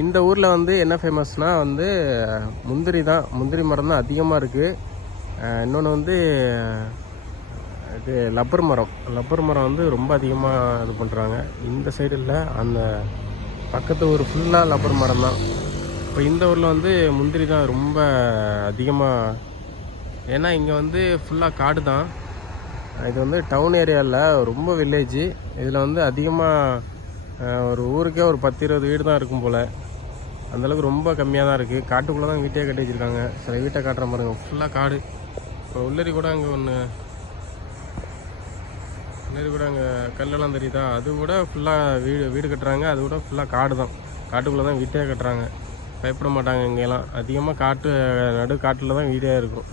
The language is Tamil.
இந்த ஊரில் வந்து என்ன ஃபேமஸ்னால் வந்து முந்திரி தான். முந்திரி மரம் தான் அதிகமாக இருக்குது. இன்னொன்று வந்து இது லப்பர் மரம் வந்து ரொம்ப அதிகமாக இது பண்ணுறாங்க. இந்த சைடு இல்லை, அந்த பக்கத்து ஊர் ஃபுல்லாக லப்பர் மரம் தான். இப்போ இந்த ஊரில் வந்து முந்திரி தான் ரொம்ப அதிகமாக. ஏன்னா இங்கே வந்து ஃபுல்லாக காடு தான். இது வந்து டவுன் ஏரியாவில் ரொம்ப வில்லேஜு. இதில் வந்து அதிகமாக ஒரு ஊருக்கே ஒரு 10-20 வீடு தான் இருக்கும் போல். அந்தளவுக்கு ரொம்ப கம்மியாக தான் இருக்குது. காட்டுக்குள்ளே தான் வீட்டே கட்டி வச்சுருக்காங்க. சில வீட்டை காட்டுற பாருங்க, ஃபுல்லாக காடு. இப்போ உள்ளரி கூட அங்கே அங்கே கல்லெல்லாம் தெரியுதா, அது கூட ஃபுல்லாக வீடு கட்டுறாங்க. அது கூட ஃபுல்லாக காடு தான். காட்டுக்குள்ளே தான் வீட்டே கட்டுறாங்க. பயப்பட மாட்டாங்க இங்கெல்லாம். அதிகமாக காட்டில் தான் வீடே இருக்கும்.